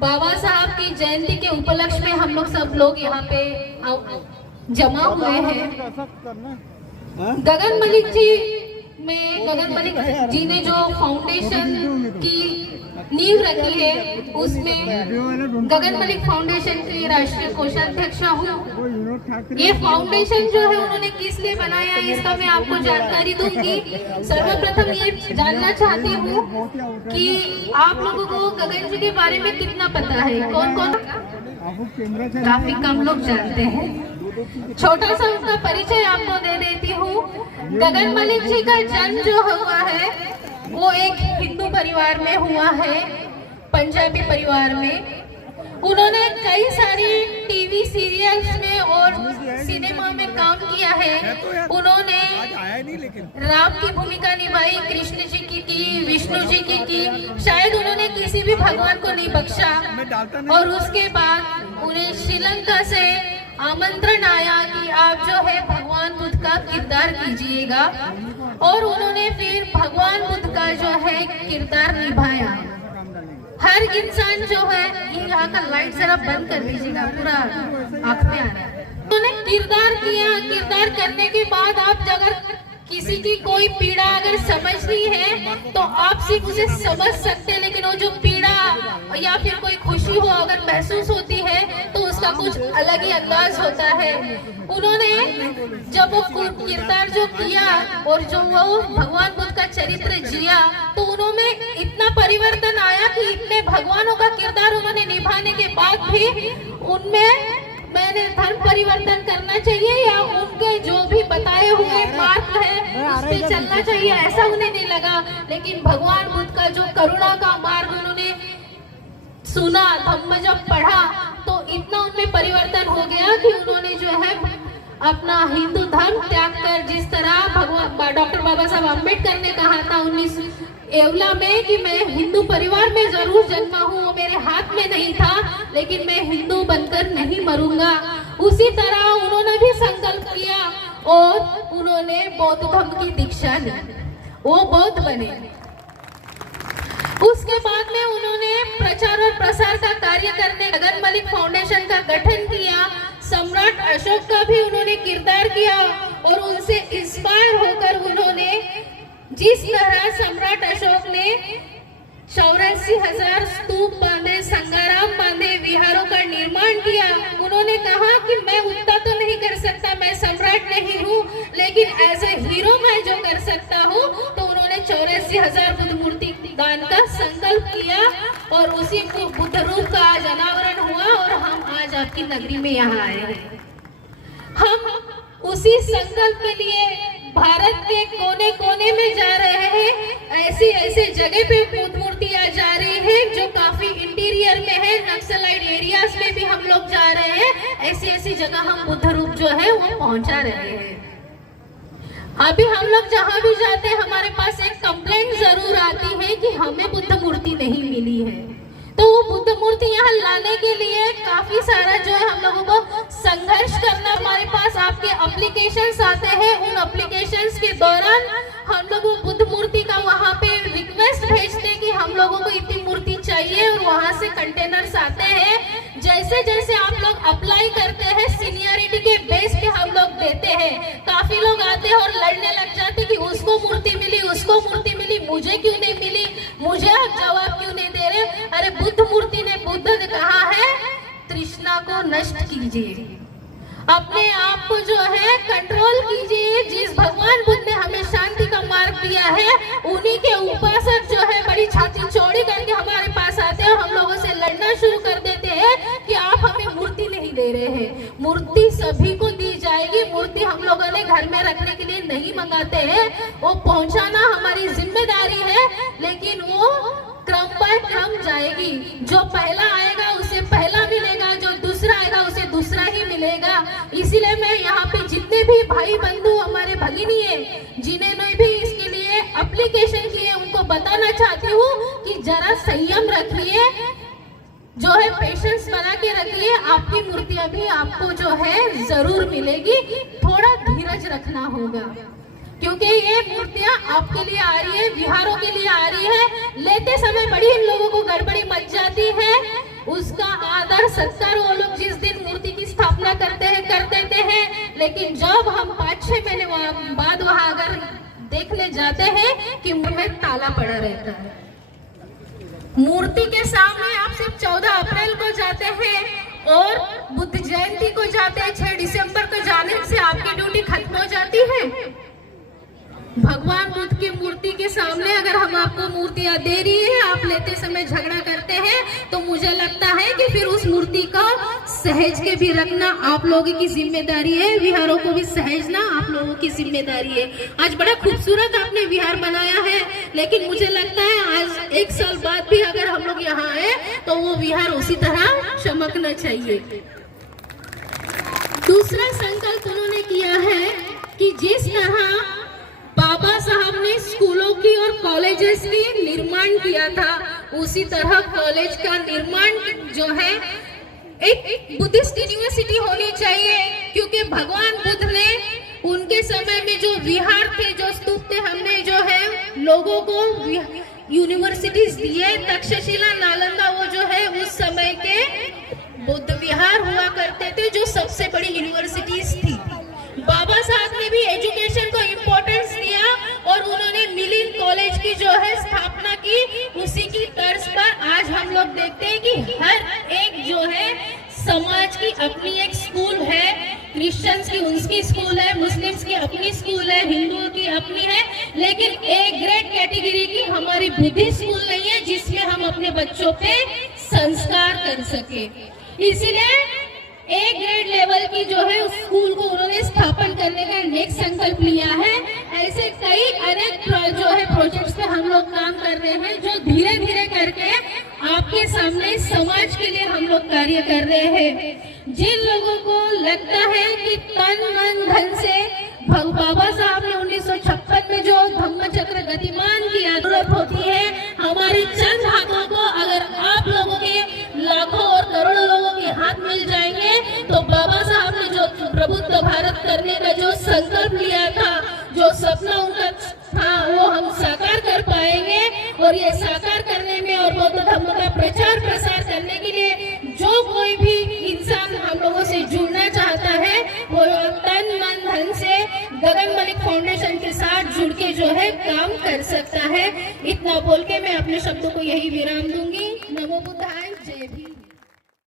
बाबा साहब की जयंती के उपलक्ष्य में हम लोग सब लोग यहाँ पे जमा हुए हैं। गगन मलिक जी ने जो फाउंडेशन की नींव रखी है, उसमें गगन मलिक फाउंडेशन के राष्ट्रीय कोषाध्यक्ष हूँ। ये फाउंडेशन जो है उन्होंने किस लिए बनाया है इसका मैं आपको जानकारी दूंगी। सर्वप्रथम ये जानना चाहती हूँ कि आप लोगों को गगन जी के बारे में कितना पता है, कौन कौन? काफी कम लोग जानते हैं। छोटा सा उनका परिचय आपको दे देती हूँ। गगन मलिक जी का जन्म जो हुआ है वो एक हिंदू परिवार में हुआ है, पंजाबी परिवार में। उन्होंने कई सारी टीवी सीरियल्स में और सिनेमा में काम किया है। उन्होंने राम की भूमिका निभाई, कृष्ण जी की, विष्णु जी की। शायद उन्होंने किसी भी भगवान को नहीं बख्शा। और उसके बाद उन्हें श्रीलंका से आमंत्रण आया कि आप जो है भगवान बुद्ध का किरदार कीजिएगा, और उन्होंने फिर भगवान बुद्ध का जो है किरदार निभाया। हर इंसान जो है, ये यहाँ का लाइट जरा बंद कर दीजिएगा, पूरा आँख में आ रहा है। उन्होंने किरदार किया। किरदार करने के बाद आप अगर किसी की कोई पीड़ा अगर समझनी है तो आप सिर्फ उसे समझ सकते हैं, लेकिन वो जो पीड़ा या फिर कोई खुशी हो अगर महसूस होती है तो उसका कुछ अलग ही अंदाज होता है। उन्होंने जब वो किरदार जो किया और जो वो भगवान बुद्ध का चरित्र जिया, तो उन्होंने इतना परिवर्तन आया कि इतने भगवानों का किरदार उन्होंने निभाने के बाद भी उनमें मैंने धर्म परिवर्तन करना चाहिए या उनके जो भी बताए हुए मार्ग है उस पे चलना चाहिए, ऐसा उन्हें नहीं लगा। लेकिन भगवान बुद्ध का जो करुणा का मार्ग उन्होंने सुना, धम्म जब पढ़ा तो इतना उनमें परिवर्तन हो गया कि उन्होंने जो है अपना हिंदू धर्म त्याग कर, जिस तरह भगवान डॉक्टर बाबा साहब अम्बेडकर ने कहा था 1911 में कि मैं हिंदू परिवार में जरूर जन्मा हूँ, वो मेरे हाथ में नहीं था, लेकिन मैं हिंदू बनकर नहीं मरूंगा। उसी तरह उन्होंने भी संकल्प किया और उन्होंने बौद्ध धर्म की दीक्षा ली, वो बौद्ध बने। उसके बाद में उन्होंने प्रचार और प्रसार का कार्य करने गगन मलिक फाउंडेशन का गठन किया। सम्राट अशोक का भी उन्होंने किरदार किया और उनसे इंस्पायर होकर उन्होंने जिस तरह सम्राट अशोक ने 84,000 स्तूप बांधे, संगाराम बांधे, विहारों का निर्माण किया, उन्होंने कहा कि मैं उतना तो नहीं कर सकता, मैं सम्राट नहीं हूँ, लेकिन एज ए हीरो मैं जो कर सकता हूँ। तो उन्होंने 84,000 बुद्ध मूर्ति दान का संकल्प किया और उसी को बुद्ध रूप का आज अनावरण हुआ और हम आज आपकी नगरी में यहाँ आए हैं। हम उसी संकल्प के लिए भारत के कोने कोने में जा रहे हैं। ऐसी ऐसे जगह पे बुद्ध मूर्तियां जा रही हैं जो काफी इंटीरियर में है, नक्सलाइट एरियाज में भी हम लोग जा रहे हैं। ऐसी ऐसी जगह हम बुद्ध रूप जो है वो पहुंचा रहे हैं। अभी हम लोग जहाँ भी जाते हैं हमारे पास एक कंप्लेंट जरूर आती है कि हमें बुद्ध मूर्ति नहीं मिली है। तो वो बुद्ध मूर्ति यहाँ लाने के लिए काफी सारा जो है हम लोगों को संघर्ष करना। हमारे पास आपके एप्लीकेशंस आते हैं, उन एप्लीकेशंस के दौरान हम लोग बुद्ध मूर्ति का वहाँ पे रिक्वेस्ट भेजते हैं कि हम लोगों को इतनी मूर्ति चाहिए और वहाँ से कंटेनर्स आते हैं। जैसे जैसे आप लोग अप्लाई करते हैं सीनियरिटी के बेस पे हम लोग देते हैं। काफी लोग आते हैं और लड़ने लग जाते कि उसको मूर्ति मिली, उसको मूर्ति मिली, मुझे क्यों नहीं मिली, मुझे आप जवाब क्यों नहीं दे रहे। अरे बुद्ध मूर्ति ने, बुद्ध ने कहा है तृष्णा को नष्ट कीजिए, अपने आप को जो है कंट्रोल कीजिए। जिस भगवान बुद्ध ने हमें शांति का मार्ग दिया है उन्हीं के उपासक जो है बड़ी छाती चौड़ी करके हमारे पास आते हैं और हम लोगों से लड़ना शुरू कर देते हैं कि आप हमें मूर्ति नहीं दे रहे हैं। मूर्ति सभी को दी जाएगी, मूर्ति हम लोगों ने घर में रखने के लिए नहीं मंगाते हैं, वो पहुंचाना हमारी जिम्मेदारी है, लेकिन वो क्रम बाय क्रम जाएगी। जो पहला आएगा उसे पहला मिलेगा, जो दूसरा आएगा उसे दूसरा ही मिलेगा। इसीलिए मैं यहाँ पे जितने भी भाई बंधु हमारे भगिनी है जिन्होंने भी इसके लिए एप्लीकेशन किए उनको बताना चाहती हूँ कि जरा संयम रखिए, जो है पेशेंस बना के रखिए। आपकी मूर्तियां भी आपको जो है जरूर मिलेगी, थोड़ा धीरज रखना होगा क्योंकि ये मूर्तियां आपके लिए आ रही है, विहारों के लिए आ रही है। लेते समय बड़ी इन लोगों को गड़बड़ी मच जाती है उसका आदर सत्कार वो लोग जिस दिन मूर्ति की स्थापना करते हैं कर देते हैं, लेकिन जब हम 5-6 महीने बाद वहां अगर देखने जाते हैं कि मुंह में ताला पड़ा रहता है। मूर्ति के सामने आप सिर्फ 14 अप्रैल को जाते हैं और बुद्ध जयंती को जाते हैं, 6 दिसंबर को जाने से आपकी ड्यूटी खत्म हो जाती है। भगवान बुद्ध की मूर्ति के सामने अगर हम आपको मूर्तियां दे रही है, आप लेते समय झगड़ा करते हैं, तो मुझे लगता है कि फिर उस मूर्ति का सहेज के भी रखना आप लोगों की जिम्मेदारी है, विहारों को भी सहेजना आप लोगों की जिम्मेदारी है। आज बड़ा खूबसूरत आपने विहार बनाया है, लेकिन मुझे लगता है आज 1 साल बाद भी अगर हम लोग यहाँ आए तो वो विहार उसी तरह चमकना चाहिए। दूसरा संकल्प उन्होंने किया है कि जिस तरह बाबा साहब ने स्कूलों की और कॉलेजेस की निर्माण किया था, उसी तरह कॉलेज का निर्माण जो है एक बुद्धिस्ट यूनिवर्सिटी होनी चाहिए, क्योंकि भगवान बुद्ध ने उनके समय में जो विहार थे, जो स्तूप थे, हमने जो है लोगों को यूनिवर्सिटीज दिए। तक्षशिला, नालंदा वो जो है उस समय के बुद्ध विहार हुआ करते थे, जो सबसे बड़ी यूनिवर्सिटीज थी। बाबा साहब ने भी एजुकेशन को इम्पोर्टेंस दिया और उन्होंने मिलिंद कॉलेज की जो है स्थापना की। उसी की तर्ज पर आज हम लोग देखते हैं कि हर एक जो है समाज की अपनी एक स्कूल है। क्रिश्चियंस की उनकी स्कूल है, मुस्लिम्स की अपनी स्कूल है, हिंदुओं की अपनी है, लेकिन ए ग्रेड कैटेगरी की हमारी बुद्धिस्ट स्कूल नहीं है जिसमें हम अपने बच्चों पे संस्कार कर सके। इसीलिए ए ग्रेड लेवल की जो है उस स्कूल को उन्होंने स्थापन करने का नेक्स्ट संकल्प लिया है। ऐसे कई अनेक जो है प्रोजेक्ट्स पे हम लोग काम कर रहे हैं, जो धीरे धीरे करके आपके सामने समाज के लिए हम लोग कार्य कर रहे हैं। जिन लोगों को लगता है कि तन मन धन से बाबा साहब ने 1956 में जो धम्म चक्र गतिमान की जरूरत होती है, हमारे चंद हाथों को अगर आप लोगों के लाखों और करोड़ों लोगों के हाथ मिल जाएंगे तो बाबा साहब ने जो प्रबुद्ध भारत करने का जो संकल्प लिया था, जो सपना उनका था, वो हम साकार कर पाएंगे। और ये साकार करने में और बौद्ध धर्म का प्रचार प्रसार करने के लिए जो कोई भी इंसान हम लोगों से जुड़ना चाहता है, वो तन मन धन से गगन मलिक फाउंडेशन के साथ जुड़ के जो है काम कर सकता है। इतना बोल के मैं अपने शब्दों को यही विराम दूंगी। नमो बुद्धाय।